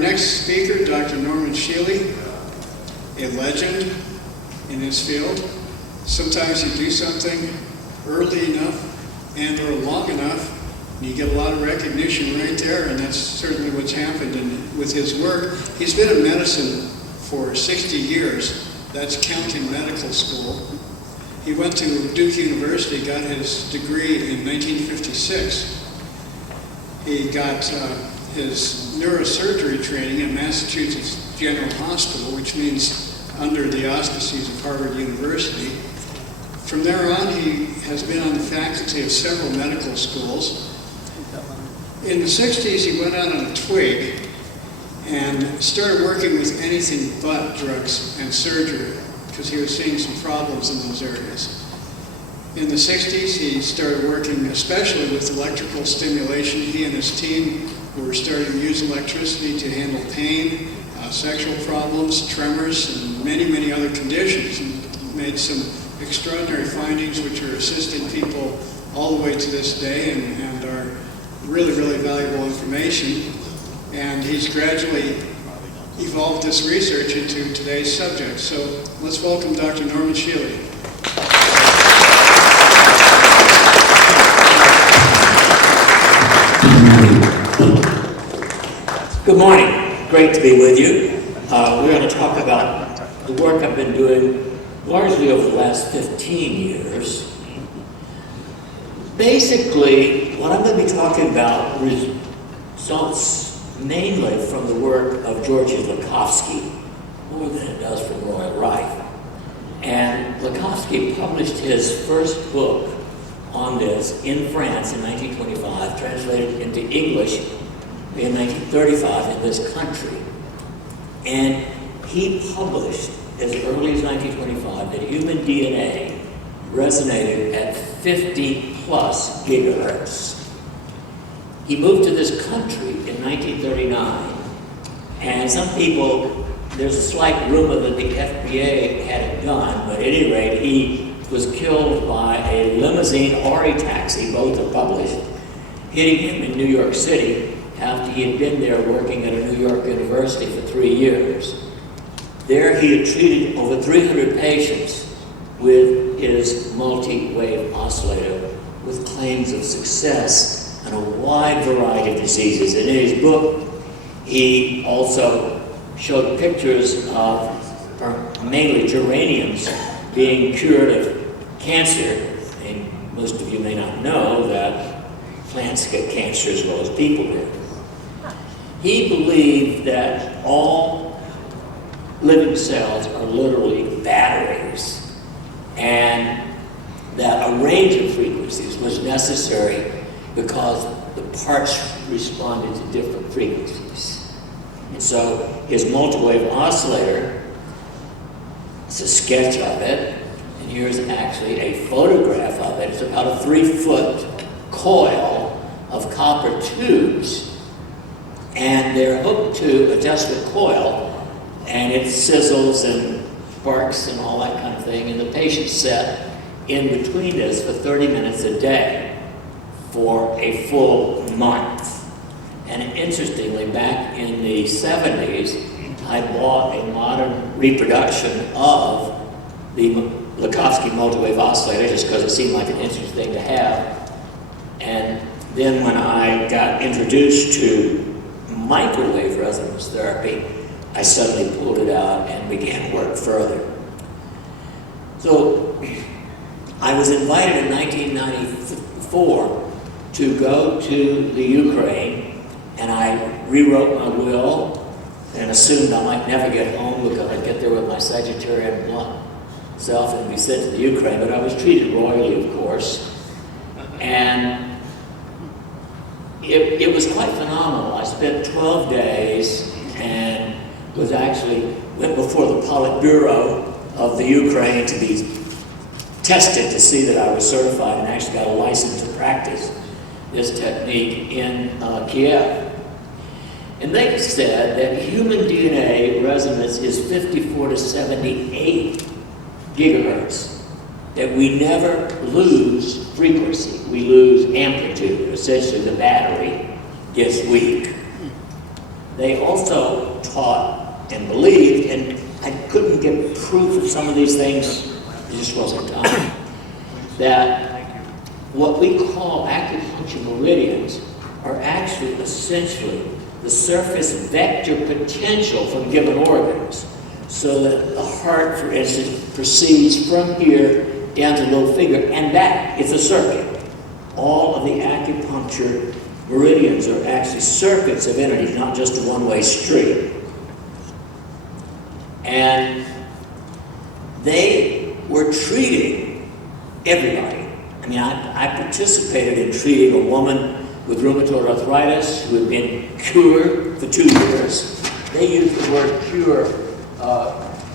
next speaker, Dr. Norman Shealy, a legend in his field. Sometimes you do something early enough and or long enough, and you get a lot of recognition right there, and that's certainly what's happened with his work. He's been in medicine for 60 years. That's counting medical school. He went to Duke University, got his degree in 1956. He got his neurosurgery training at Massachusetts General Hospital, which means under the auspices of Harvard University. From there on, he has been on the faculty of several medical schools. In the 60s, he went out on a twig and started working with anything but drugs and surgery, because he was seeing some problems in those areas. In the 60s, he started working especially with electrical stimulation. He and his team were starting to use electricity to handle pain, sexual problems, tremors, and many, many other conditions, and made some extraordinary findings which are assisting people all the way to this day and are really, really valuable information. And he's gradually evolved this research into today's subject. So let's welcome Dr. Norman Shealy. Good morning. Great to be with you. We're going to talk about the work I've been doing largely over the last 15 years. Basically, what I'm going to be talking about results mainly from the work of George Lakhovsky, more than it does from Roy Reich. And Lakhovsky published his first book on this in France in 1925, translated into English in 1935 in this country. And he published as early as 1925 that human DNA resonated at 50 plus gigahertz. He moved to this country in 1939, and some people, there's a slight rumor that the FBI had it done, but at any rate, he was killed by a limousine or a taxi, both are published, hitting him in New York City after he had been there working at a New York university for 3 years. There he had treated over 300 patients with his multi-wave oscillator with claims of success on a wide variety of diseases. And in his book, he also showed pictures of mainly geraniums being cured of cancer. And most of you may not know that plants get cancer as well as people do. He believed that all living cells are literally batteries, and that a range of frequencies was necessary because the parts responded to different frequencies. And so his multi-wave oscillator, it's a sketch of it, and here's actually a photograph of it. It's about a 3-foot coil of copper tubes, and they're hooked to a Tesla coil, and it sizzles and sparks and all that kind of thing, and the patient's set in between this for 30 minutes a day for a full month. And interestingly, back in the 70s, I bought a modern reproduction of the Lakhovsky multi-wave oscillator just because it seemed like an interesting thing to have. And then when I got introduced to microwave resonance therapy, I suddenly pulled it out and began work further. So I was invited in 1994 to go to the Ukraine, and I rewrote my will and assumed I might never get home because I'd get there with my Sagittarian blunt self and be sent to the Ukraine, but I was treated royally, of course. And it was quite phenomenal. I spent 12 days and went before the Politburo of the Ukraine to be tested to see that I was certified, and actually got a license to practice this technique in Kiev. And they said that human DNA resonance is 54 to 78 gigahertz, that we never lose frequency, we lose amplitude. Essentially, the battery gets weak. they also taught and believed, and I couldn't get proof of some of these things, it just wasn't time, that what we call acupuncture meridians are actually essentially the surface vector potential from given organs. So that the heart, for instance, proceeds from here down to the little finger and back. It's a circuit. All of the acupuncture meridians are actually circuits of energy, not just a one-way street. And they were treating everybody. I mean, I participated in treating a woman with rheumatoid arthritis who had been cured for 2 years. They use the word cure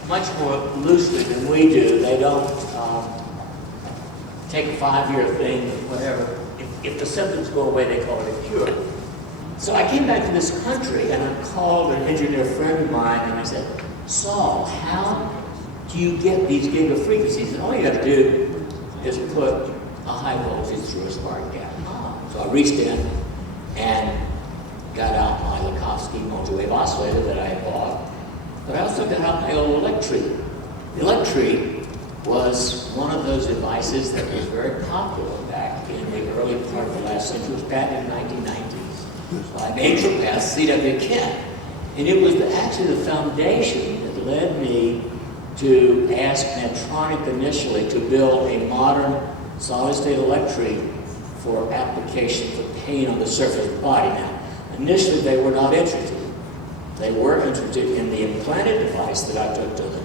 much more loosely than we do. They don't take a 5-year thing, whatever. If the symptoms go away, they call it a cure. So I came back to this country and I called an engineer friend of mine and I said, Saul, how do you get these giga frequencies? And all you have to do is put a high voltage through a spark gap. So I reached in and got out my Lakhovsky multi-wave oscillator that I had bought, but I also got out my old Electreat. The Electreat was one of those devices that was very popular back in the early part of the last century. It was patented in the 1990s by naturopath C.W. Kent. And it was actually the foundation that led me to ask Medtronic initially to build a modern solid-state Electreat for application for pain on the surface of the body. Now, initially they were not interested. They were interested in the implanted device that I took to them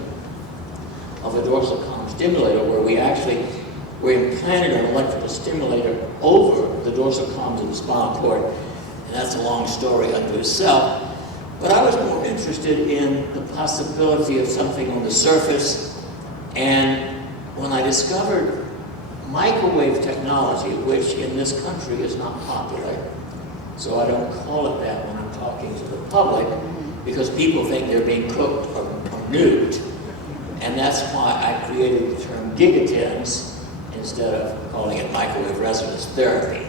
of a dorsal column stimulator, where we implanted an electrical stimulator over the dorsal columns of the spinal cord, and that's a long story unto itself. But I was more interested in the possibility of something on the surface, and when I discovered microwave technology, which in this country is not popular, so I don't call it that when I'm talking to the public, because people think they're being cooked or nuked. And that's why I created the term GigaTens instead of calling it microwave resonance therapy.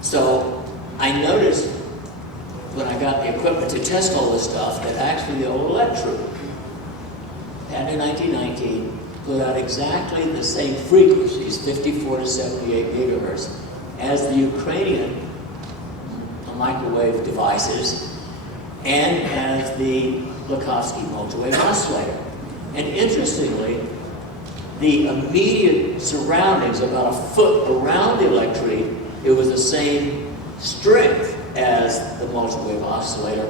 So I noticed when I got the equipment to test all this stuff that actually the old Electreat, patented in 1919, put out exactly the same frequencies, 54 to 78 gigahertz, as the Ukrainian microwave devices and as the Lakhovsky multi-wave oscillator. And interestingly, the immediate surroundings, about a foot around the Electreat, it was the same strength as the multi-wave oscillator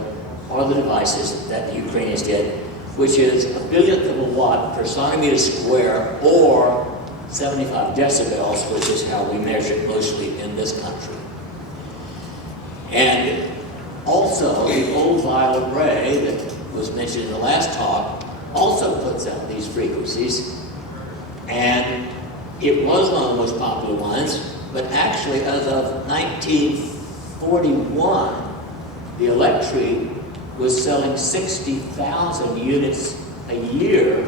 or the devices that the Ukrainians did, which is a billionth of a watt per centimeter square, or 75 decibels, which is how we measure it mostly in this country. And also, the old violet ray that was mentioned in the last talk also puts out these frequencies, and it was one of the most popular ones, but actually as of 1941, the Electreat was selling 60,000 units a year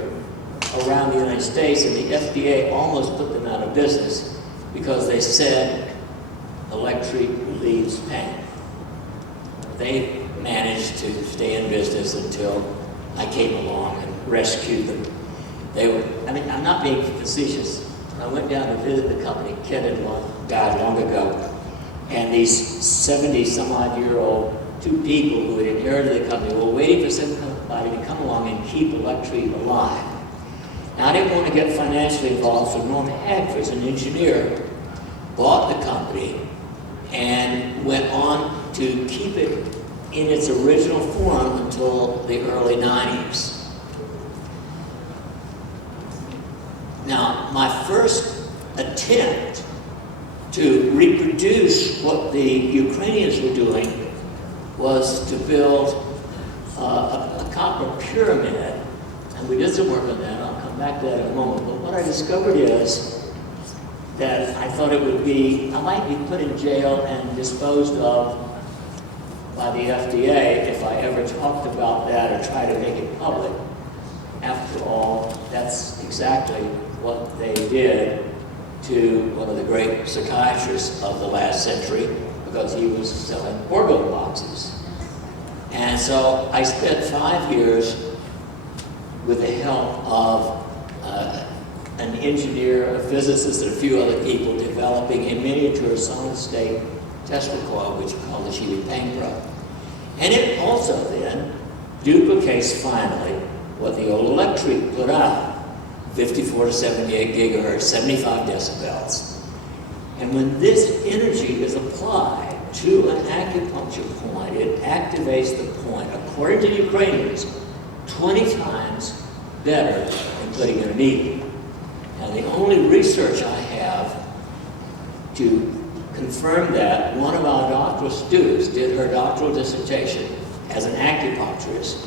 around the United States, and the FDA almost put them out of business because they said Electreat relieves pain. They managed to stay in business until I came along and rescued them. I'm not being facetious. I went down to visit the company. Ken had died long ago, and these 70-some-odd-year-old two people who had inherited the company were waiting for somebody to come along and keep Electreat alive. Now, I didn't want to get financially involved, so Norm Hagford, an engineer, bought the company and went on to keep it in its original form until the early 90s. Now, my first attempt to reproduce what the Ukrainians were doing was to build a copper pyramid, and we did some work on that. I'll come back to that in a moment. But what I discovered is that I thought it would be, I might be put in jail and disposed of by the FDA if I ever talked about that or tried to make it public. After all, that's exactly what they did to one of the great psychiatrists of the last century, because he was selling orgo boxes. And so I spent 5 years with the help of an engineer, a physicist, and a few other people developing a miniature solid-state Tesla coil, which we call the Shealy PainPro. And it also then duplicates finally what the old Electreat put out, 54 to 78 gigahertz, 75 decibels. And when this energy is applied to an acupuncture point, it activates the point, according to the Ukrainians, 20 times better than putting in a needle. Now, the only research I have to confirm that, one of our doctoral students did her doctoral dissertation as an acupuncturist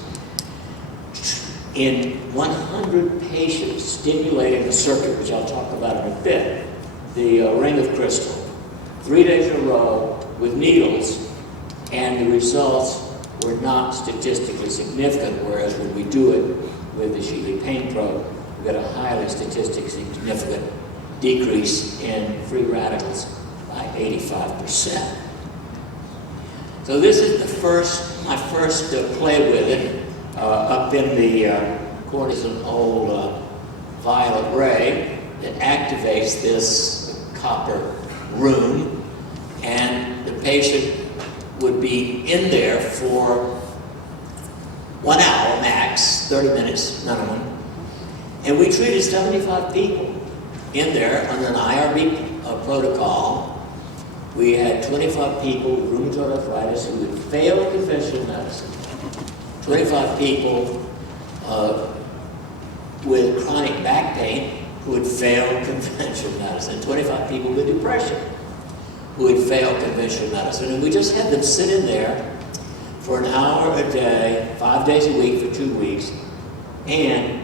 in 100 patients stimulating the circuit, which I'll talk about in a bit, the ring of crystal, 3 days in a row with needles, and the results were not statistically significant, whereas when we do it with the Shealy PainPro, we get a highly statistically significant decrease in free radicals by 85%. So this is my first play with it, up in the, of course, an old violet ray that activates this copper room, and the patient would be in there for 1 hour max, 30 minutes minimum. And we treated 75 people in there under an IRB protocol. We had 25 people with rheumatoid arthritis who had failed conventional medicine, 25 people with chronic back pain who had failed conventional medicine, 25 people with depression who had failed conventional medicine. And we just had them sit in there for an hour a day, 5 days a week for 2 weeks, and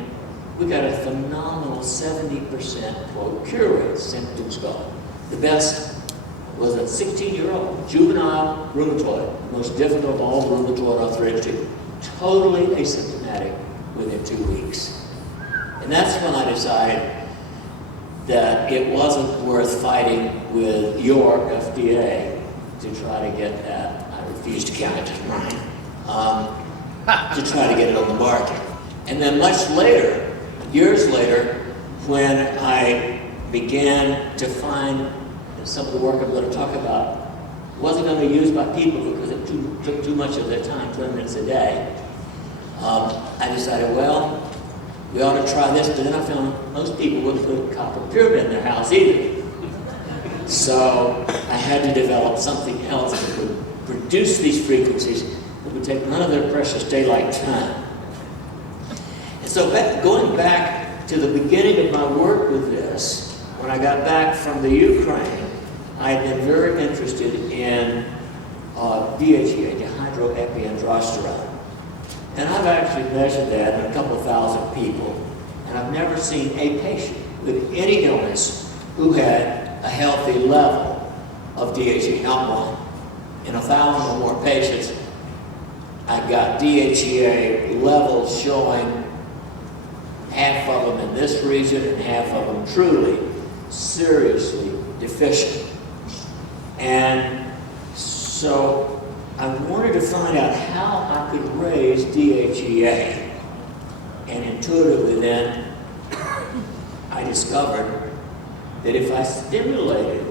we got a phenomenal 70% quote cure rate, symptoms gone. The best was a 16-year-old juvenile rheumatoid, the most difficult of all rheumatoid arthritis, totally asymptomatic within 2 weeks. And that's when I decided that it wasn't worth fighting with your FDA to try to get that. I refuse to count it as mine, to try to get it on the market. And then much later, years later, when I began to find that some of the work I'm going to talk about wasn't going to be used by people because it took too much of their time, 20 minutes a day, I decided, well, we ought to try this, but then I found most people wouldn't put copper pyramid in their house either. So I had to develop something else that would produce these frequencies that would take none of their precious daylight time. And so going back to the beginning of my work with this, when I got back from the Ukraine, I had been very interested in DHEA, DEHYDROEPIANDROSTERONE. And I've actually measured that in a couple thousand people, and I've never seen a patient with any illness who had a healthy level of DHEA, not one. In 1,000 or more patients, I got DHEA levels showing half of them in this region and half of them truly, seriously deficient. And so I wanted to find out how I could raise DHEA. And intuitively then, I discovered that if I stimulated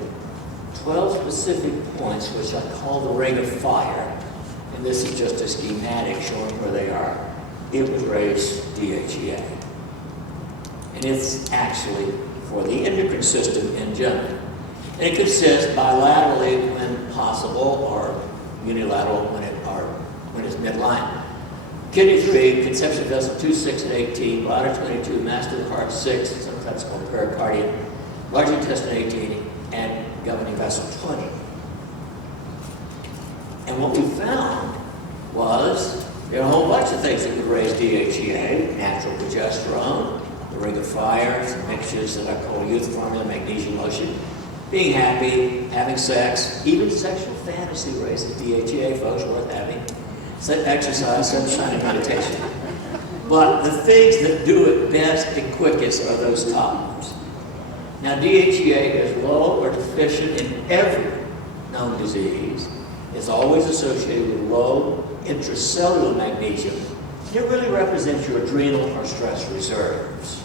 12 specific points, which I call the ring of fire, and this is just a schematic showing where they are, it would raise DHEA. And it's actually for the endocrine system in general. And it consists bilaterally when possible, or unilateral when it's midline. Kidney 3, conception vessel 2, 6, and 18, bladder 22, master heart 6, sometimes called pericardium, large intestine 18, and governing vessel 20. And what we found was there are a whole bunch of things that could raise DHEA, natural progesterone, the ring of fire, some mixtures that I call youth formula, magnesium lotion, being happy, having sex, even sexual fantasy raises DHEA, folks, worth having. Exercise, sunshine, and meditation. But the things that do it best and quickest are those top ones. Now, DHEA is low or deficient in every known disease. It's always associated with low intracellular magnesium, it really represents your adrenal or stress reserves.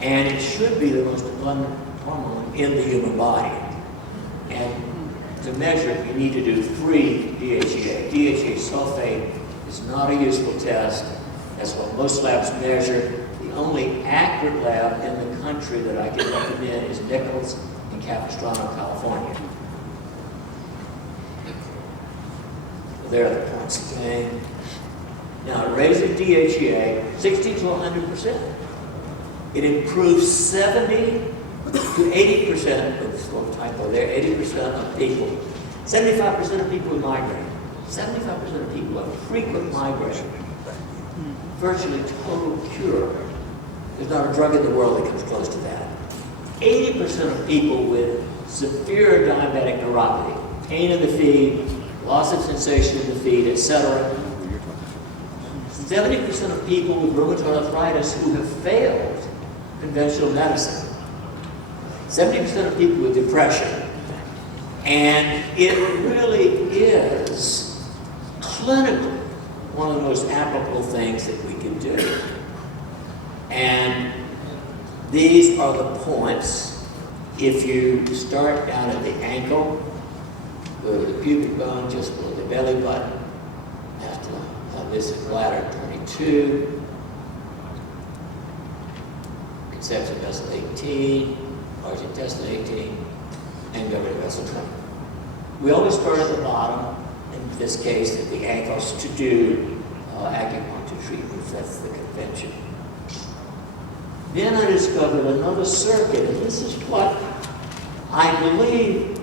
And it should be the most abundant hormone in the human body. And to measure it, you need to do free DHEA. DHEA sulfate is not a useful test. That's what most labs measure. The only accurate lab in the country that I can recommend is Nichols in Capistrano, California. There are the points again. Now, it raises DHEA 60 to 100%. It improves 70 to 80%, of little typo there, 80% of people, 75% of people with migraine, 75% of people have frequent migraine, virtually total cure. There's not a drug in the world that comes close to that. 80% of people with severe diabetic neuropathy, pain in the feet, loss of sensation in the feet, etc. 70% of people with rheumatoid arthritis who have failed conventional medicine. 70% of people with depression. And it really is clinically one of the most applicable things that we can do. And these are the points. If you start down at the ankle, with the pubic bone just below the belly button, after this is bladder 22, conception vessel 18, large intestine 18, and governing vessel 20. We always start at the bottom, in this case at the ankles, to do acupuncture treatments. That's the convention. Then I discovered another circuit, and this is what I believe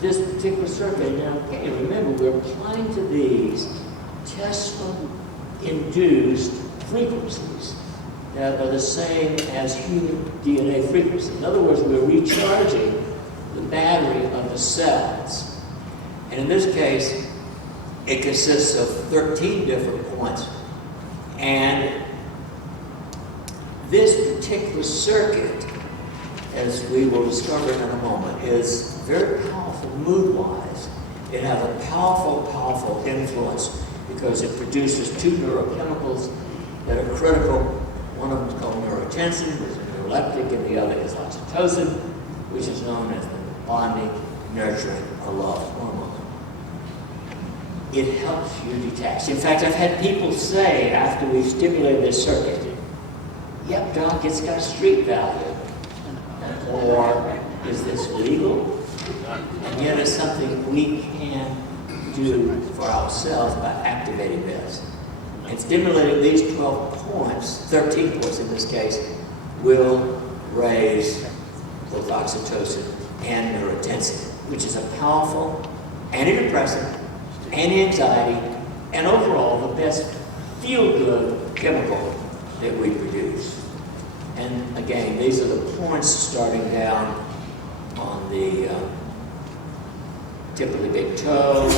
this particular circuit. Now, okay, remember, we're applying to these Tesla-induced frequencies that are the same as human DNA frequency. In other words, we're recharging the battery of the cells. And in this case, it consists of 13 different points. And this particular circuit, as we will discover in a moment, is very powerful mood-wise. It has a powerful, powerful influence because it produces two neurochemicals that are critical. One of them is called neurotensin, which is neuroleptic, and the other is oxytocin, which is known as the bonding, nurturing, or love hormone. It helps you detach. In fact, I've had people say after we've stimulated this circuit, "Yep, doc, it's got street value." Or, "Is this legal?" And yet it's something we can do for ourselves by activating this. And stimulating these 12 points, 13 points in this case, will raise both oxytocin and neurotensin, which is a powerful antidepressant, anti-anxiety, and overall the best feel-good chemical that we produce. And again, these are the points starting down on the tip of the big toe,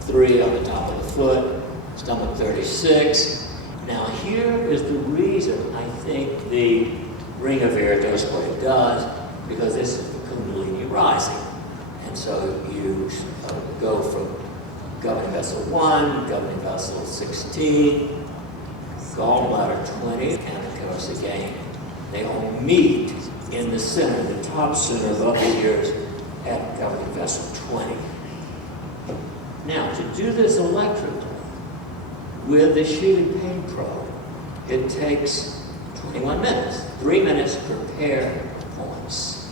three on the top of the foot, stomach 36. Now here is the reason I think the ring of air does what it does, because this is the Kundalini rising. And so you go from governing vessel 1, governing vessel 16, gallbladder 20, and of course again, they all meet in the center, the top center of the ears at governing vessel 20. Now, to do this electrically with the Shealy PainPro, it takes 21 minutes, 3 minutes per pair of points.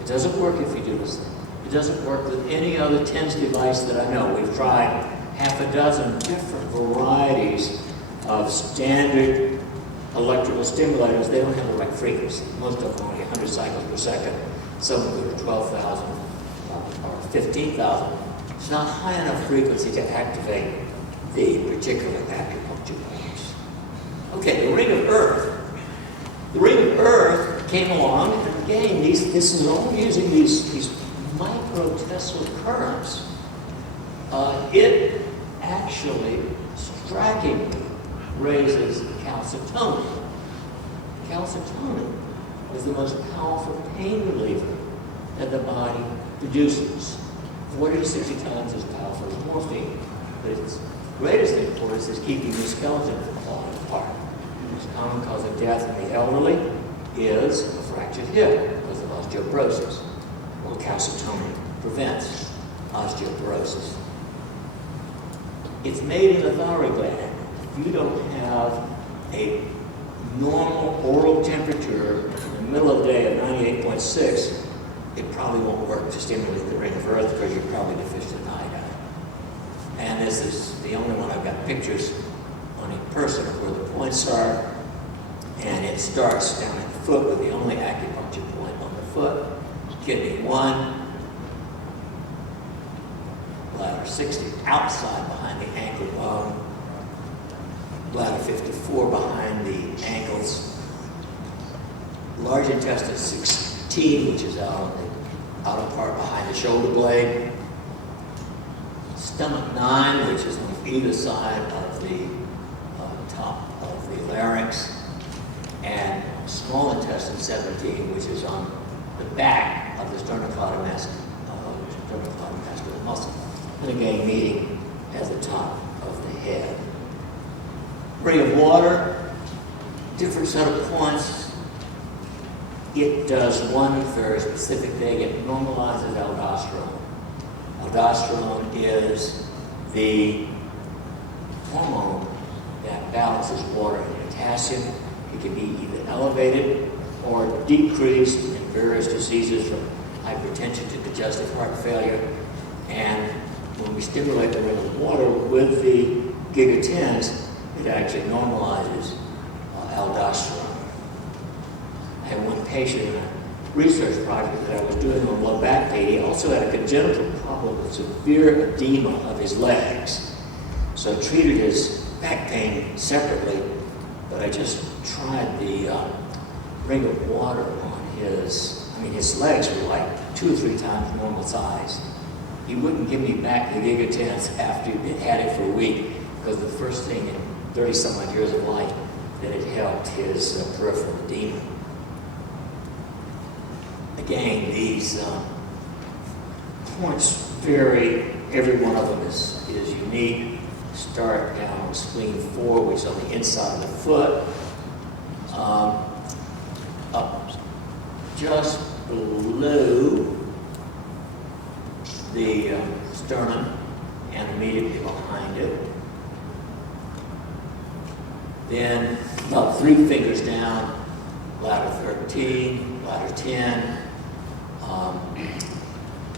It doesn't work if you do this thing. It doesn't work with any other TENS device that I know. We've tried half a dozen different varieties of standard electrical stimulators. They don't have the right frequency. Most of them are only 100 cycles per second. Some of them are 12,000 or 15,000. It's not high enough frequency to activate the particular acupuncture points. Okay, the ring of earth. The ring of earth came along, and again, this is all using these micro Tesla currents. It actually, strikingly, raises calcitonin. Calcitonin is the most powerful pain reliever that the body produces. 40 to 60 times as powerful as morphine. But its greatest thing for us is keeping the skeleton from falling apart. The most common cause of death in the elderly is a fractured hip because of osteoporosis. Or calcitonin prevents osteoporosis. It's made in the thyroid gland. If you don't have a normal oral temperature in the middle of the day of 98.6, it probably won't work to stimulate the ring of earth because you're probably deficient in iodine. And this is the only one I've got pictures on a person of where the points are. And it starts down at the foot with the only acupuncture point on the foot. Kidney 1, bladder 60 outside behind the ankle bone, bladder 54 behind the ankles, large intestine 16, which is out on the outer part behind the shoulder blade, stomach 9, which is on either side of the top of the larynx, and small intestine 17, which is on the back of the sternocleidomastoid muscle, and again meeting at the top of the head. Ring of water, different set of points. It does one very specific thing. It normalizes aldosterone. Aldosterone is the hormone that balances water and potassium. It can be either elevated or decreased in various diseases from hypertension to congestive heart failure. And when we stimulate the ring of water with the GigaTens, it actually normalizes aldosterone. I had one patient in a research project that I was doing on low back pain. He also had a congenital problem with severe edema of his legs. So I treated his back pain separately, but I just tried the ring of water on his legs were like 2 or 3 times normal size. He wouldn't give me back the GigaTens after he'd had it for a week, because the first thing in 30-some odd years of life that it helped his peripheral edema. Again, these points vary. Every one of them is unique. Start down on spleen 4, which is on the inside of the foot, up just below the sternum and immediately behind it. Then about 3 fingers down, bladder 13, bladder 10,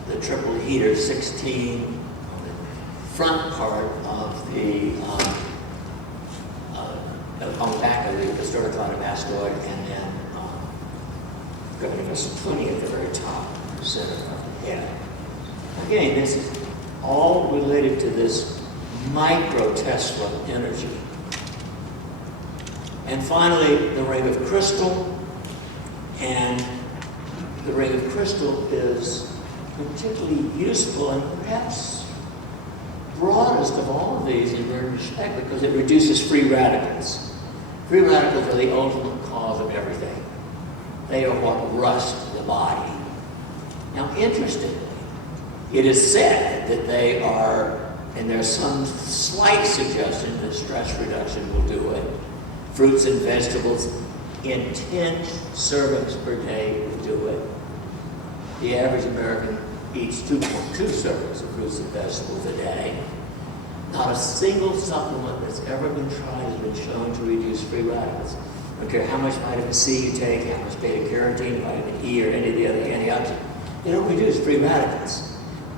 the triple heater 16, on the front part of the, on the back of the sternocleidomastoid, and then gravitas 20 at the very top, center of the head. Again, this is all related to this micro-Tesla energy. And finally, the ring of crystal. And the ring of crystal is particularly useful and perhaps broadest of all of these in very respect, because it reduces free radicals. Free radicals are the ultimate cause of everything. They are what rust the body. Now, interestingly, it is said that they are, and there's some slight suggestion that stress reduction will do it. Fruits and vegetables in 10 servings per day will do it. The average American eats 2.2 servings of fruits and vegetables a day. Not a single supplement that's ever been tried has been shown to reduce free radicals. I don't care how much vitamin C you take, how much beta-carotene, vitamin E, or any of the other antioxidants. They don't reduce free radicals.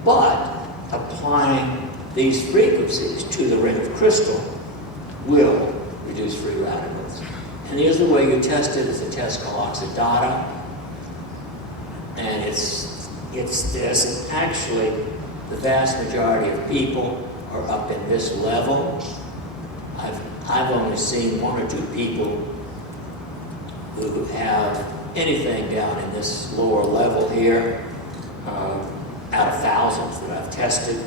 But applying these frequencies to the ring of crystal will reduce free radicals. And here's the way you test it. It's a test called OxiData. And it's this. And actually, the vast majority of people are up in this level. I've only seen 1 or 2 people who have anything down in this lower level here, out of thousands that I've tested.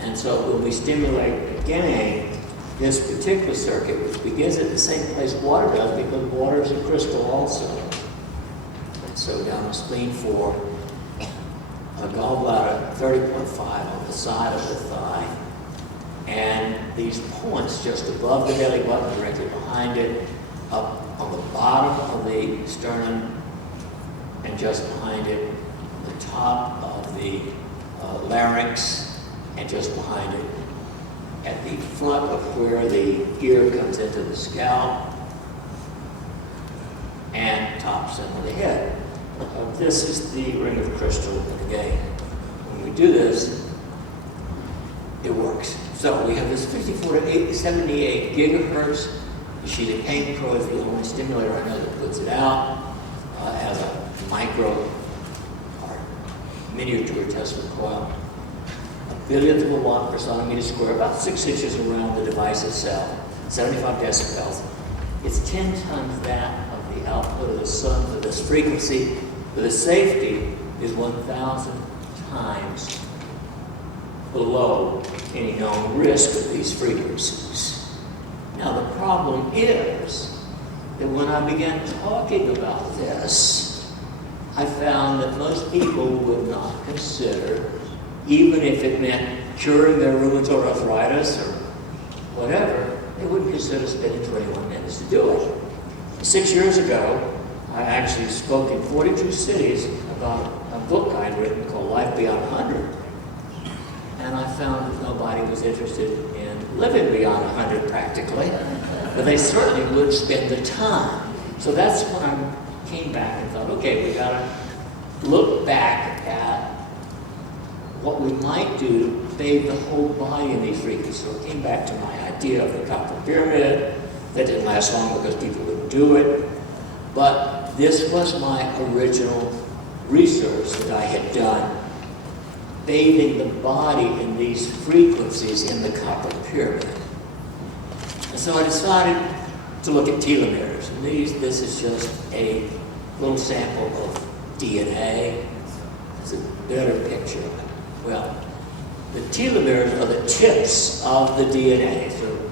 And so when we stimulate again this particular circuit, which begins at the same place water does, because water is a crystal also. And so down on spleen 4, a gallbladder 30.5 on the side of the thigh, and these points just above the belly button, directly behind it, up on the bottom of the sternum, and just behind it, the top of the larynx, and just behind it, at the front of where the ear comes into the scalp, and top center of the head. This is the ring of crystal, and again, when we do this, it works. So we have this 54 to 78 gigahertz. The Shealy PainPro is the only stimulator I know that puts it out. Has a micro or miniature Tesla coil. A billionth of a watt per centimeter square, about 6 inches around the device itself. 75 decibels. It's 10 times that of the output of the sun for this frequency. But the safety is 1,000 times below any known risk of these frequencies. Now the problem is that when I began talking about this, I found that most people would not consider, even if it meant curing their rheumatoid arthritis or whatever, they wouldn't consider spending 21 minutes to do it. 6 years ago, I actually spoke in 42 cities about a book I'd written called Life Beyond 100. And I found that nobody was interested in living beyond 100 practically, but they certainly would spend the time. So that's when I came back and thought, okay, we gotta look back at what we might do to bathe the whole body in these frequencies. So I came back to my idea of the copper pyramid. That didn't last long because people wouldn't do it. But this was my original research that I had done, bathing the body in these frequencies in the copper pyramid. And so I decided to look at telomeres. And this is just a little sample of DNA. It's a better picture. Well, the telomeres are the tips of the DNA. So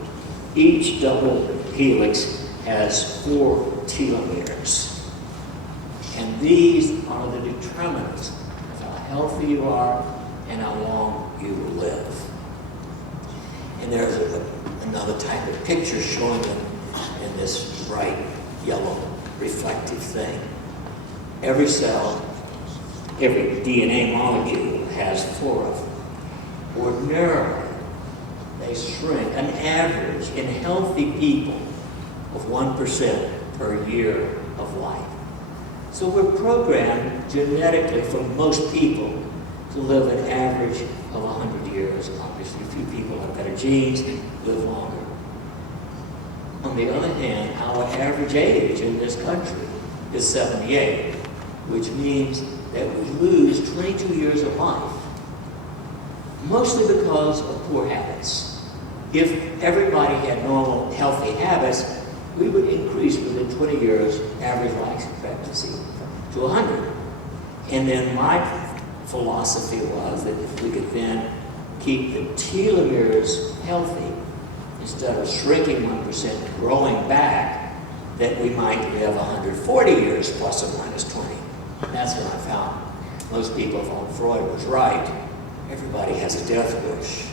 each double helix has 4 telomeres. And these are the determinants of how healthy you are and how long you will live. And there's another type of picture showing them in this bright yellow reflective thing. Every cell, every DNA molecule has 4 of them. Ordinarily, they shrink, an average in healthy people of 1% per year of life. So we're programmed genetically for most people to live an average of 100 years. Obviously, a few people have better genes, live longer. On the other hand, our average age in this country is 78, which means that we lose 22 years of life, mostly because of poor habits. If everybody had normal, healthy habits, we would increase within 20 years average life expectancy to 100. And then my philosophy was that if we could then keep the telomeres healthy, instead of shrinking 1% and growing back, that we might live 140 years plus or minus 20. That's when I found most people thought Freud was right. Everybody has a death wish.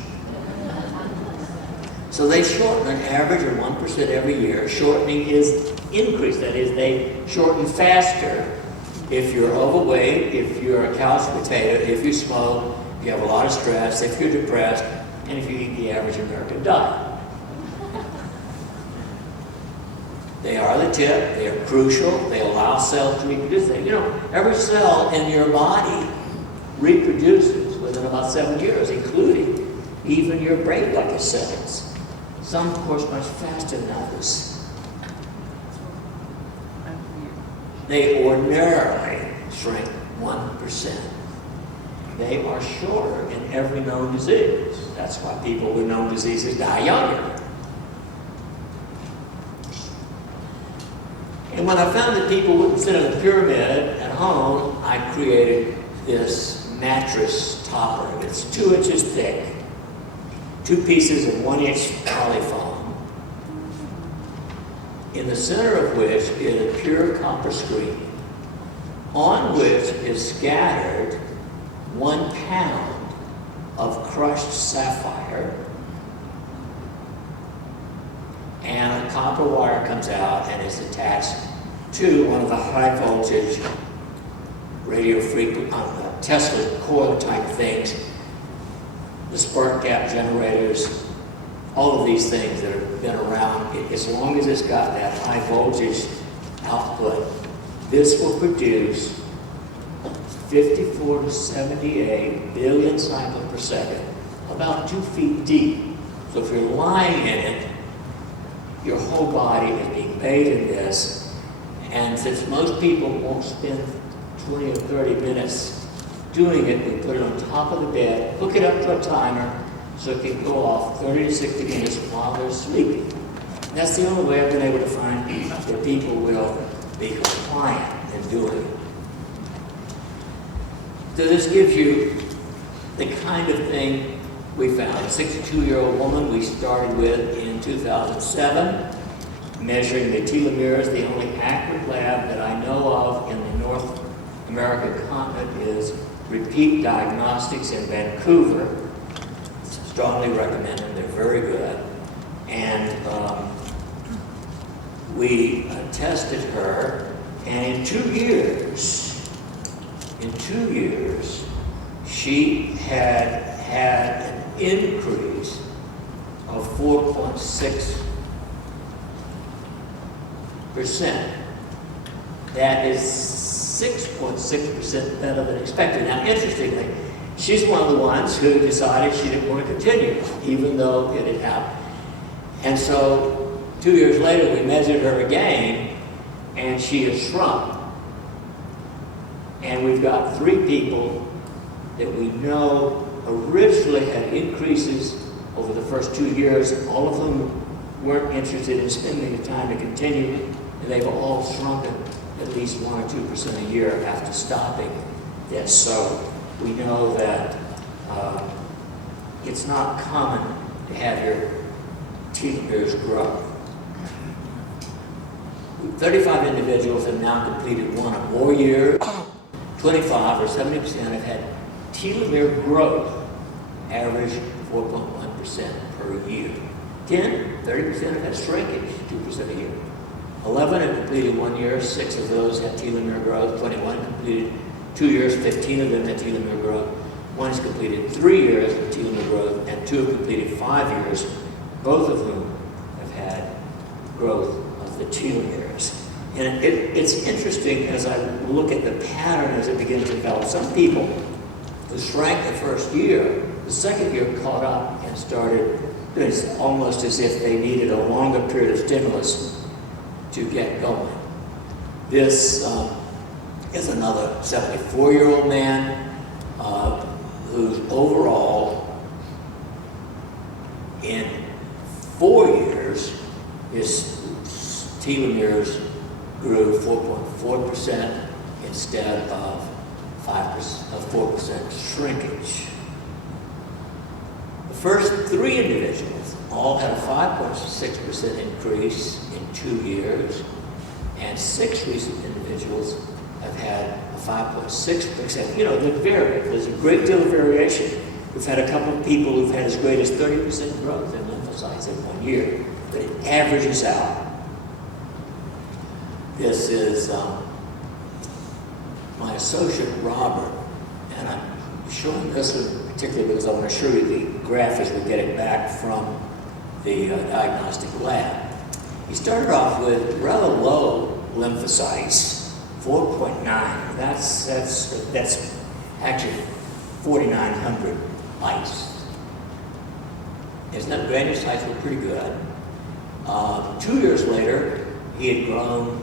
So they shorten an average of 1% every year. Shortening is increase. That is, they shorten faster if you're overweight, if you're a couch potato, if you smoke, if you have a lot of stress, if you're depressed, and if you eat the average American diet. They are the tip, they are crucial, they allow cells to reproduce. You know, every cell in your body reproduces within about 7 years, including even your brain bucket cells. Some, of course, much faster than others. They ordinarily shrink 1%. They are shorter in every known disease. That's why people with known diseases die younger. And when I found that people wouldn't sit in a pyramid at home, I created this mattress topper. It's 2 inches thick, 2 pieces of 1-inch polyfoam, in the center of which is a pure copper screen, on which is scattered 1 pound of crushed sapphire, and a copper wire comes out and is attached to one of the high voltage radio frequency Tesla coil type things, the spark gap generators, all of these things that have been around. As long as it's got that high voltage output, this will produce 54 to 78 billion cycles per second, about 2 feet deep. So if you're lying in it, your whole body is being bathed in this. And since most people won't spend 20 or 30 minutes doing it, we put it on top of the bed, hook it up to a timer so it can go off 30 to 60 minutes while they're sleeping. And that's the only way I've been able to find that people will be compliant in doing it. So this gives you the kind of thing we found. A 62-year-old woman we started with in 2007, measuring the telomeres. The only accurate lab that I know of in the North American continent is Repeat Diagnostics in Vancouver. Strongly recommend them, they're very good. And we tested her, and in 2 years, she had an increase of 4.6%. That is 6.6% better than expected. Now, interestingly, she's one of the ones who decided she didn't want to continue, even though it had happened. And so 2 years later, we measured her again, and she has shrunk. And we've got 3 people that we know originally had increases over the first 2 years. All of them weren't interested in spending the time to continue, and they've all shrunken at least 1 or 2% a year after stopping this. So we know that it's not common to have your telomeres grow. 35 individuals have now completed 1 or more years. 25 or 70% have had telomere growth, average 4.1% per year. 30% have had shrinkage, 2% a year. 11 have completed 1 year, 6 of those had telomere growth. 21 completed 2 years, 15 of them had telomere growth. 1 has completed 3 years of telomere growth, and 2 have completed 5 years, both of whom have had growth of the telomeres. And it's interesting as I look at the pattern as it begins to develop. Some people who shrank the first year, the second year caught up and started, it's almost as if they needed a longer period of stimulus to get going. This is another 74-year-old man whose overall, in 4 years, his telomeres grew 4.4% instead of 4% shrinkage. The first 3 individuals all had a 5.6% increase in 2 years, and 6 recent individuals have had a 5.6%. You know, they vary. There's a great deal of variation. We've had a couple of people who've had as great as 30% growth in lymphocytes in 1 year, but it averages out. This is my associate, Robert, and I'm showing this one particularly because I want to show you the graph as we get it back from the diagnostic lab. He started off with rather low lymphocytes, 4.9. That's actually 4,900 mites. His granulocytes were pretty good. 2 years later, he had grown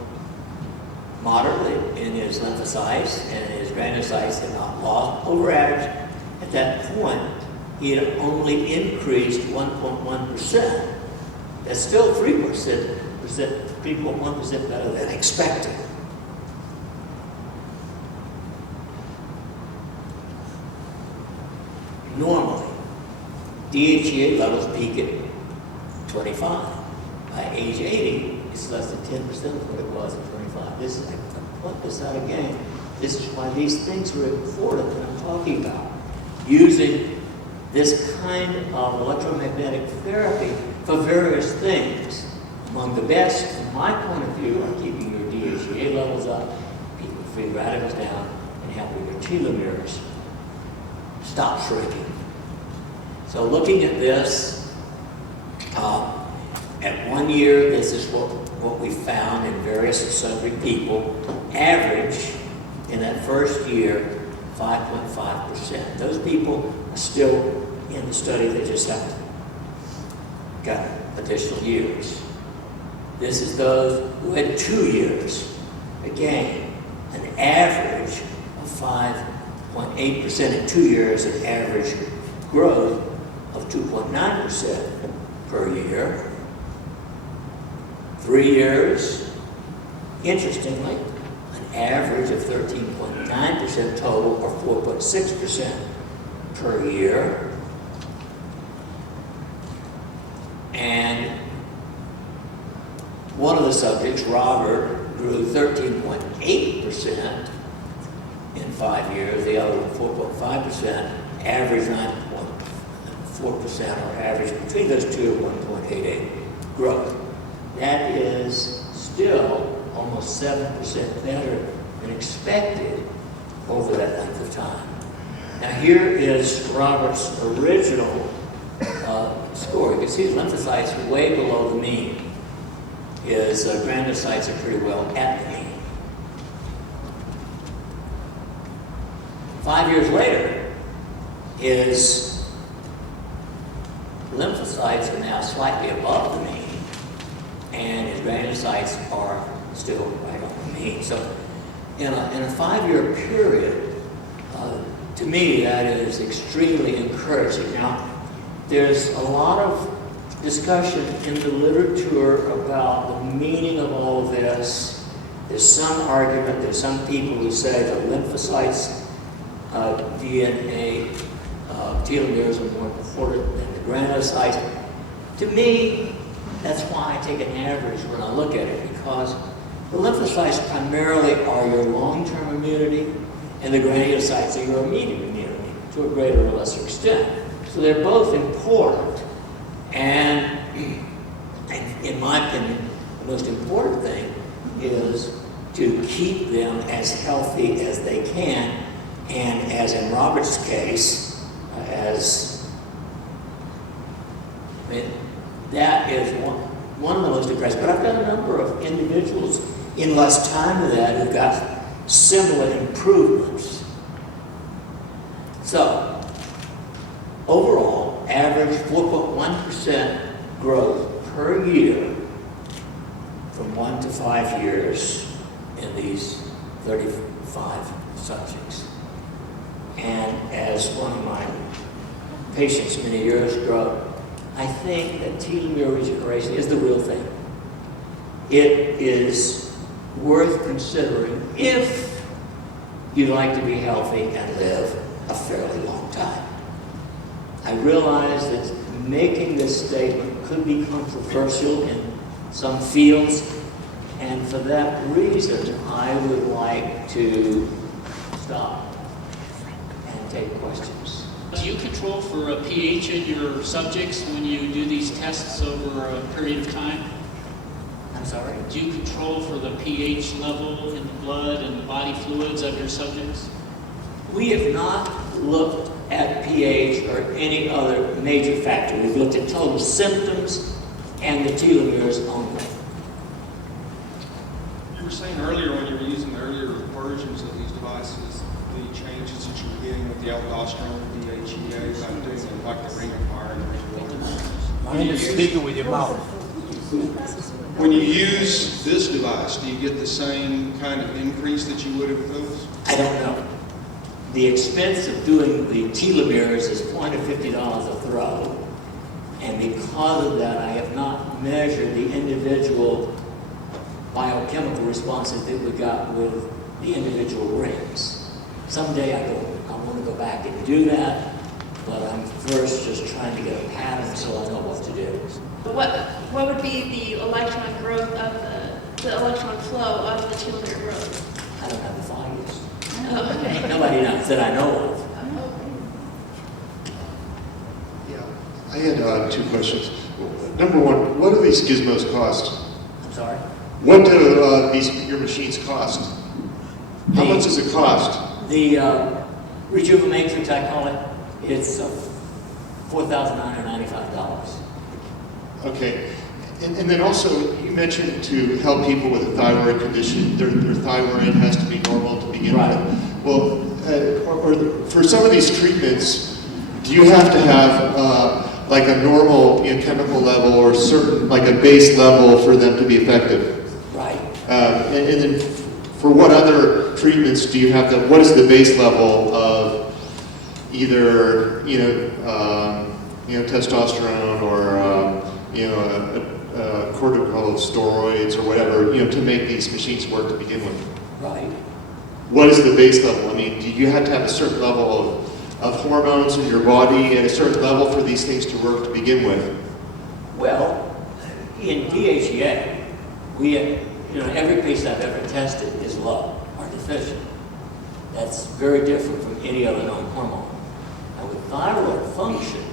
moderately in his lymphocytes, and his granulocytes had not lost over average. At that point, he had only increased 1.1%. That's still 3.1% better than expected. Normally, DHEA levels peak at 25. By age 80, it's less than 10% of what it was at 25. I put this out again This is why these things are important that I'm talking about. Using this kind of electromagnetic therapy for various things. Among the best, from my point of view, are keeping your DHEA levels up, keeping free radicals down, and helping your telomeres stop shrinking. So looking at this, at 1 year, this is what we found in various subject people. Average, in that first year, 5.5%. Those people are still in the study, they just haven't got additional years. This is those who had 2 years. Again, an average of 5.8% in 2 years, an average growth of 2.9% per year. 3 years, interestingly, an average of 13.9% total, or 4.6% per year. And one of the subjects, Robert, grew 13.8% in 5 years, the other one 4.5%, average 9.4%, or average between those two, 1.88 growth. That is still almost 7% better than expected over that length of time. Now here is Robert's original score. You can see his lymphocytes are way below the mean. His granulocytes are pretty well at the mean. 5 years later, his lymphocytes are now slightly above the mean, and his granulocytes are still right on the mean. So in a 5-year period, to me, that is extremely encouraging. Now, there's a lot of discussion in the literature about the meaning of all of this. There's some argument, there's some people who say the lymphocytes, DNA, telomeres are more important than the granulocytes. To me, that's why I take an average when I look at it, because the lymphocytes primarily are your long-term immunity, and the granulocytes are your immediate immunity to a greater or lesser extent. So they're both important, and in my opinion, the most important thing is to keep them as healthy as they can, and as in Robert's case, that is one of the most impressive. But I've got a number of individuals in less time than that who've got similar improvements. So, overall, average 4.1% growth per year from 1 to 5 years in these 35 subjects. And as one of my patients many years ago, I think that telomere regeneration is the real thing. It is worth considering if you'd like to be healthy and live a fairly long time. I realize that making this statement could be controversial in some fields, and for that reason, I would like to stop and take questions. Do you control for a pH in your subjects when you do these tests over a period of time? I'm sorry? Do you control for the pH level in the blood and the body fluids of your subjects? We have not looked at pH or any other major factor. We've looked at total symptoms and the telomeres only. You were saying earlier when you were using the earlier versions of these devices, the changes that you were getting with the aldosterone, DHEA, by doing like the ring of fire and ring of water. You need to speak it with your mouth. When you use this device, do you get the same kind of increase that you would have with those? I don't know. The expense of doing the telomeres is $50 a throw, and because of that, I have not measured the individual biochemical responses that we got with the individual rings. Someday I want to go back and do that, but I'm first just trying to get a pattern so I know what to do. What would be the electron growth of the electron flow of the telomere growth? I don't have the values. Okay. Nobody knows that I know of. Yeah, I had two questions. Number one, what do these gizmos cost? I'm sorry? What do your machines cost? How much does it cost? The RejuvaMatrix, I call it, it's $4,995. Okay. And then also, you mentioned to help people with a thyroid condition, their thyroid has to be normal to begin with. Well, or for some of these treatments, do you have to have like a normal chemical level or certain, like a base level for them to be effective? Right. And then for what other treatments do you have to, what is the base level of either, testosterone or, corticosteroids or whatever, to make these machines work to begin with? Right. What is the base level? I mean, do you have to have a certain level of hormones in your body at a certain level for these things to work to begin with? Well, in DHEA, every piece I've ever tested is low or deficient. That's very different from any other known hormone. Now with thyroid function,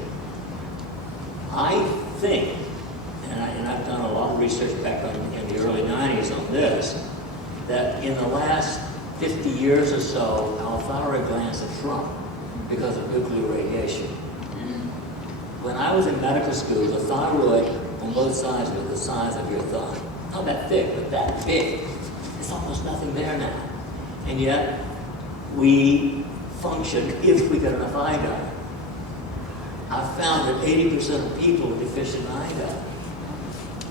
I think, and I've done a lot of research back in the early 90s on this, that in the last 50 years or so, our thyroid glands have shrunk because of nuclear radiation. When I was in medical school, the thyroid on both sides was the size of your thumb. Not that thick, but that big. There's almost nothing there now. And yet, we function if we get enough iodine. I found that 80% of people are deficient in iodine.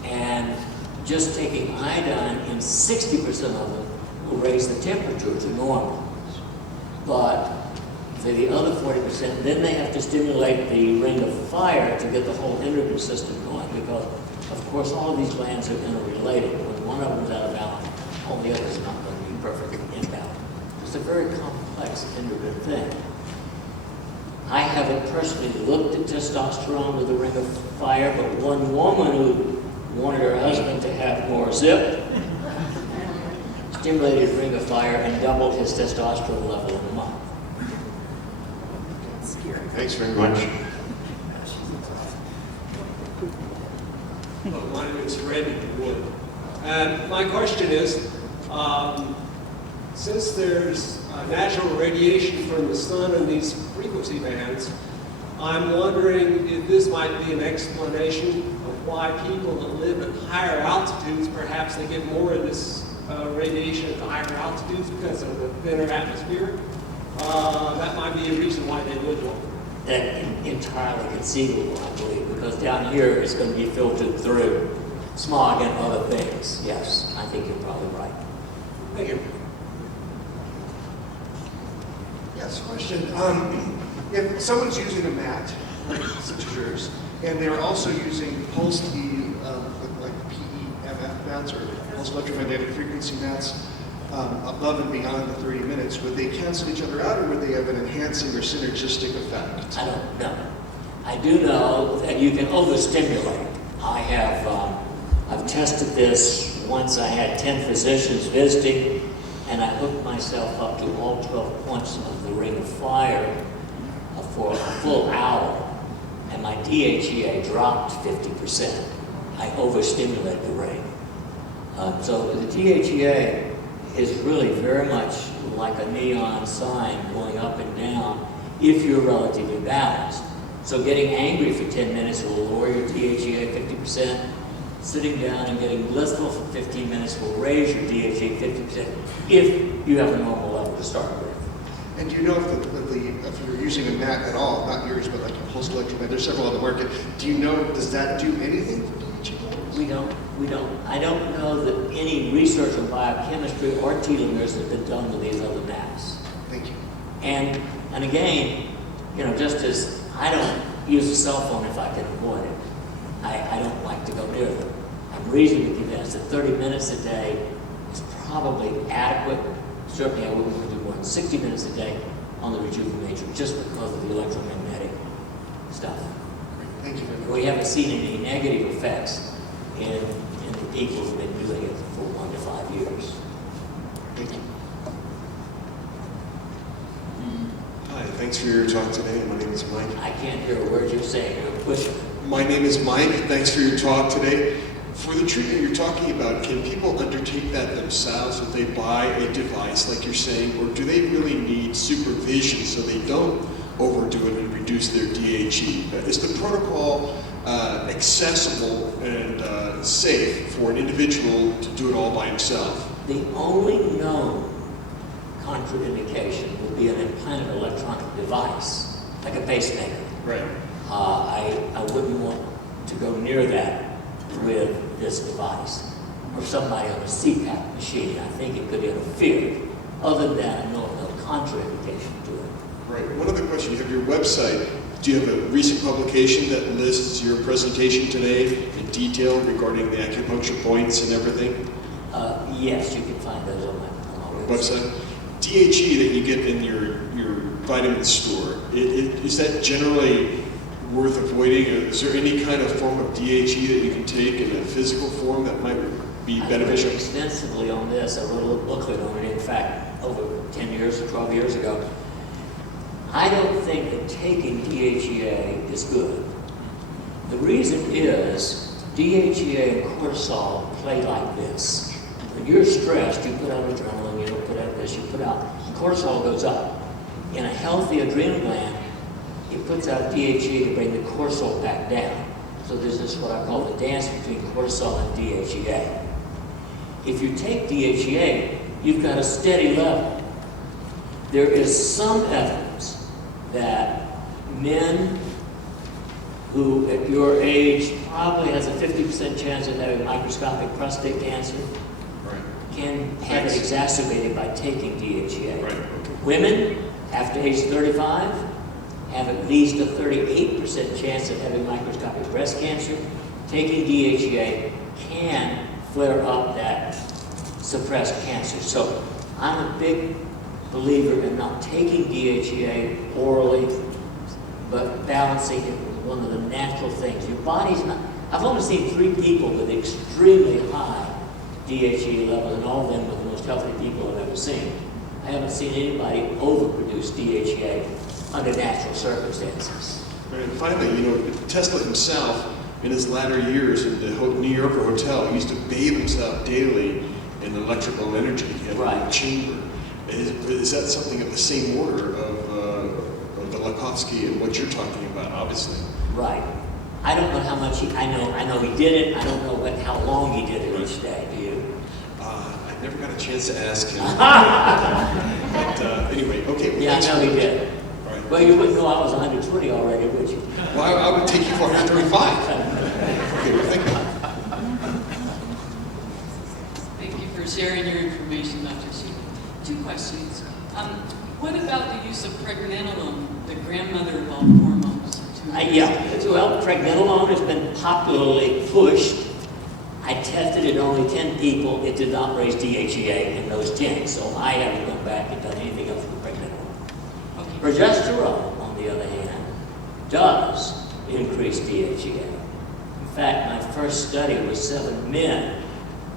And just taking iodine in 60% of them will raise the temperature to normal. But for the other 40%, then they have to stimulate the ring of fire to get the whole endocrine system going, because, of course, all of these glands are interrelated. When one of them is out of balance, all the others are not going to be perfectly in balance. It's a very complex endocrine thing. I haven't personally looked at testosterone with the ring of fire, but one woman who wanted her husband to have more zip stimulated ring of fire and doubled his testosterone level in a month. Thanks very much. Hello, my name is Randy Wood. And my question is, since there's natural radiation from the sun in these frequency bands, I'm wondering if this might be an explanation of why people that live at higher altitudes, perhaps they get more of this radiation at the higher altitudes because of the thinner atmosphere. That might be a reason why they live longer. That's entirely conceivable, I believe, because down here it's going to be filtered through smog and other things. Yes, I think you're probably right. Thank you. Yes, question. If someone's using a mat, such as yours, and they're also using pulsed like PEMF mats or pulse electromagnetic frequency mats above and beyond the 30 minutes, would they cancel each other out, or would they have an enhancing or synergistic effect? I don't know. I do know that you can overstimulate. I've tested this once. I had 10 physicians visiting, and I hooked myself up to all 12 points of the ring of fire for a full hour, and my DHEA dropped 50%. I overstimulate the ring. So the DHEA is really very much like a neon sign going up and down if you're relatively balanced. So getting angry for 10 minutes will lower your DHEA 50%. Sitting down and getting blissful for 15 minutes will raise your DHEA 50% if you have a normal level to start with. And do you know if you're using a mat at all, not yours, but like a pulsed electromagnetic, there's several on the market, do you know, does that do anything for DHEA? We don't. I don't know that any research on biochemistry or telomeres has been done with these other mats. Thank you. And again, just as I don't use a cell phone if I can avoid it, I don't like to go near them. I'm reasonably convinced that 30 minutes a day is probably adequate. Certainly I wouldn't want to do more than 60 minutes a day on the RejuvaMatrix just because of the electromagnetic stuff. Thank you very much. We haven't seen any negative effects in the people who've been doing it for 1 to 5 years. Thank you. Thanks for your talk today. My name is Mike. I can't hear a word you're saying. You're pushing. My name is Mike. Thanks for your talk today. For the treatment you're talking about, can people undertake that themselves if they buy a device like you're saying, or do they really need supervision so they don't overdo it and reduce their DHE? Is the protocol accessible and safe for an individual to do it all by himself? The only known contraindication would be an implanted electronic device, like a pacemaker. Right. I wouldn't want to go near that with this device, or somebody on a CPAP machine. I think it could interfere. Other than that, no contraindication to it. Right. One other question. You have your website. Do you have a recent publication that lists your presentation today in detail regarding the acupuncture points and everything? Yes, you can find those on my Website. DHE that you get in your vitamin store, is that generally worth avoiding? Is there any kind of form of DHE that you can take in a physical form that might be beneficial? I wrote extensively on this. I wrote a little booklet on it, in fact, over 10 years or 12 years ago. I don't think that taking DHEA is good. The reason is DHEA and cortisol play like this. When you're stressed, you put out adrenaline, you don't put out this, you put out, cortisol goes up. In a healthy adrenal gland, it puts out DHEA to bring the cortisol back down. So there's this what I call the dance between cortisol and DHEA. If you take DHEA, you've got a steady level. There is some evidence that men who at your age probably has a 50% chance of having microscopic prostate cancer can have it exacerbated by taking DHEA. Right. Women after age 35 have at least a 38% chance of having microscopic breast cancer. Taking DHEA can flare up that suppressed cancer. So I'm a big believer in not taking DHEA orally, but balancing it with one of the natural things. Your body's not, I've only seen 3 people with extremely high DHEA levels, and all of them were the most healthy people I've ever seen. I haven't seen anybody overproduce DHEA under natural circumstances. And finally, Tesla himself, in his latter years in the New Yorker hotel, used to bathe himself daily in electrical energy. He had a little chamber. Is that something of the same order of the Lakhovsky and what you're talking about, obviously? Right. I don't know how much I know he did it. I don't know how long he did it each day. Do you? I never got a chance to ask him. But anyway, okay. Well, yeah, I know he did. Right. Well, you wouldn't know I was 120 already, would you? Well, I would take you for 135. Okay, well, thank you. Thank you for sharing your information, Dr. Shealy. 2 questions. What about the use of pregnenolone, the grandmother of all hormones? Well, pregnenolone has been popularly pushed. I tested it in only 10 people. It did not raise DHEA in those 10, so I haven't gone back and done anything else with pregnenolone. Okay. Progesterone, on the other hand, does increase DHEA. In fact, my first study was 7 men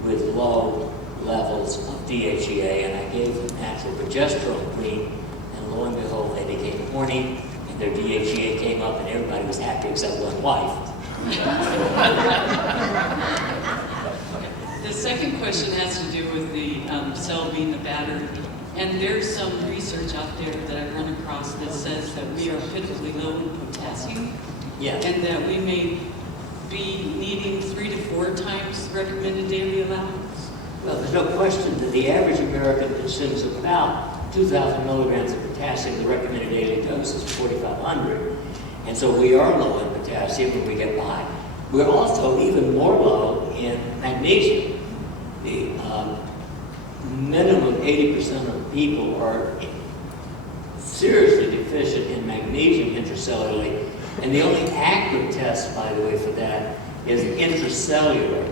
with low levels of DHEA, and I gave them natural progesterone cream, and lo and behold, they became horny, and their DHEA came up, and everybody was happy except one wife. The second question has to do with the cell being the battery. And there's some research out there that I've run across that says that we are pitifully low in potassium. Yeah. And that we may be needing 3 to 4 times recommended daily allowance. Well, there's no question that the average American consumes about 2,000 milligrams of potassium. The recommended daily dose is 4,500. And so we are low in potassium when we get by. We're also even more low in magnesium. The minimum 80% of people are seriously deficient in magnesium intracellularly. And the only accurate test, by the way, for that is an intracellular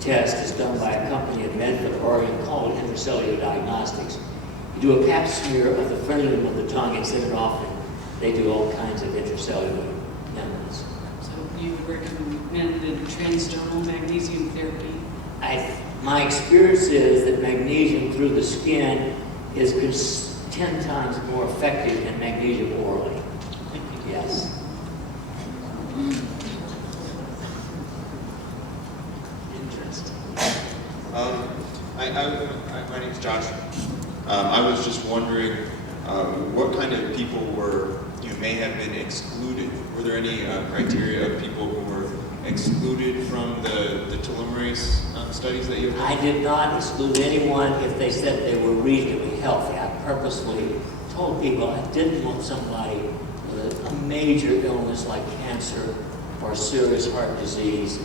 test is done by a company in Medford, Oregon called Intracellular Diagnostics. You do a pap smear of the frenulum of the tongue and send it off, and they do all kinds of intracellular measurements. So you would recommend the transdermal magnesium therapy? My experience is that magnesium through the skin is 10 times more effective than magnesium orally. Yes. Interesting. My name's Josh. I was just wondering what kind of people were, may have been excluded. Were there any criteria of people who were excluded from the telomerase studies that you had? I did not exclude anyone if they said they were reasonably healthy. I purposely told people I didn't want somebody with a major illness like cancer or serious heart disease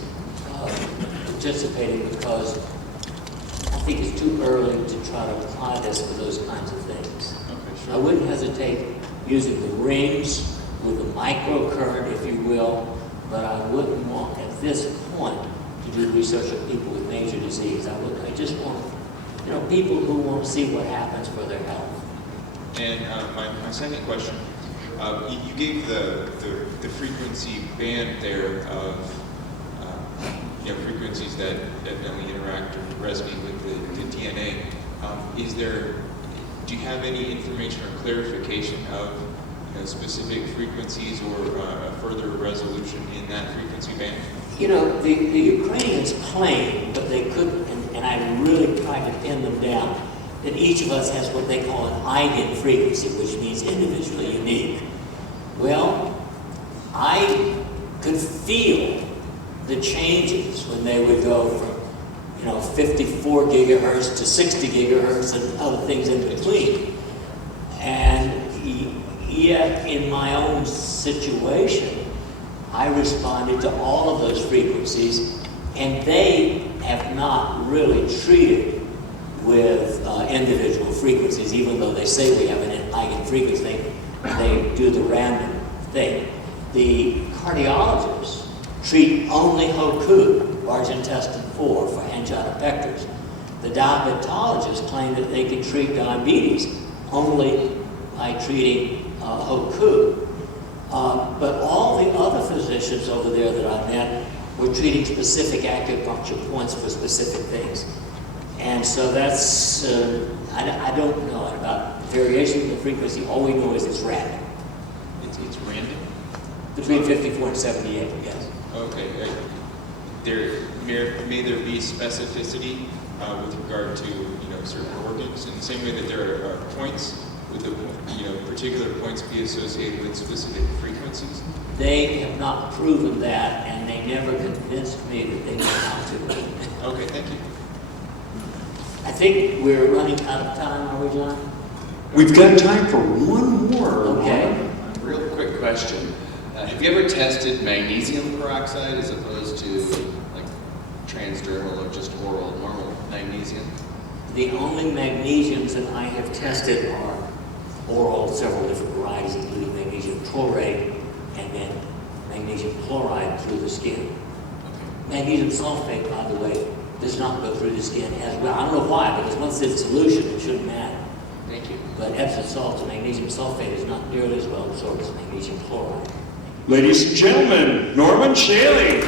participating, because I think it's too early to try to apply this for those kinds of things. Okay, sure. I wouldn't hesitate using the rings with a microcurrent, if you will, but I wouldn't want at this point to do research on people with major disease. I just want, people who want to see what happens for their health. And my second question, you gave the frequency band there of frequencies that definitely interact or resonate with the DNA. Do you have any information or clarification of specific frequencies or further resolution in that frequency band? The Ukrainians claim, but they couldn't, and I really tried to pin them down, that each of us has what they call an eigen frequency, which means individually unique. Well, I could feel the changes when they would go from 54 gigahertz to 60 gigahertz and other things in between. And yet, in my own situation, I responded to all of those frequencies, and they have not really treated with individual frequencies, even though they say we have an eigen frequency. They do the random thing. The cardiologists treat only HOKU, large intestine 4, for angina pectoris. The diabetologists claim that they can treat diabetes only by treating HOKU. But all the other physicians over there that I met were treating specific acupuncture points for specific things. And so that's, I don't know about variation in the frequency. All we know is it's random. It's random? Between 54 and 78, yes. Okay. May there be specificity with regard to certain organs in the same way that there are points? Would the particular points be associated with specific frequencies? They have not proven that, and they never convinced me that they know how to. Okay, thank you. I think we're running out of time, are we, John? We've got time for one more. Okay. Real quick question. Have you ever tested magnesium peroxide as opposed to like transdermal or just oral normal magnesium? The only magnesiums that I have tested are oral, several different varieties, including magnesium chlorate and then magnesium chloride through the skin. Magnesium sulfate, by the way, does not go through the skin as well. I don't know why, because once it's solution, it shouldn't matter. Thank you. But Epsom salts, magnesium sulfate is not nearly as well absorbed as magnesium chloride. Ladies and gentlemen, Norman Shealy.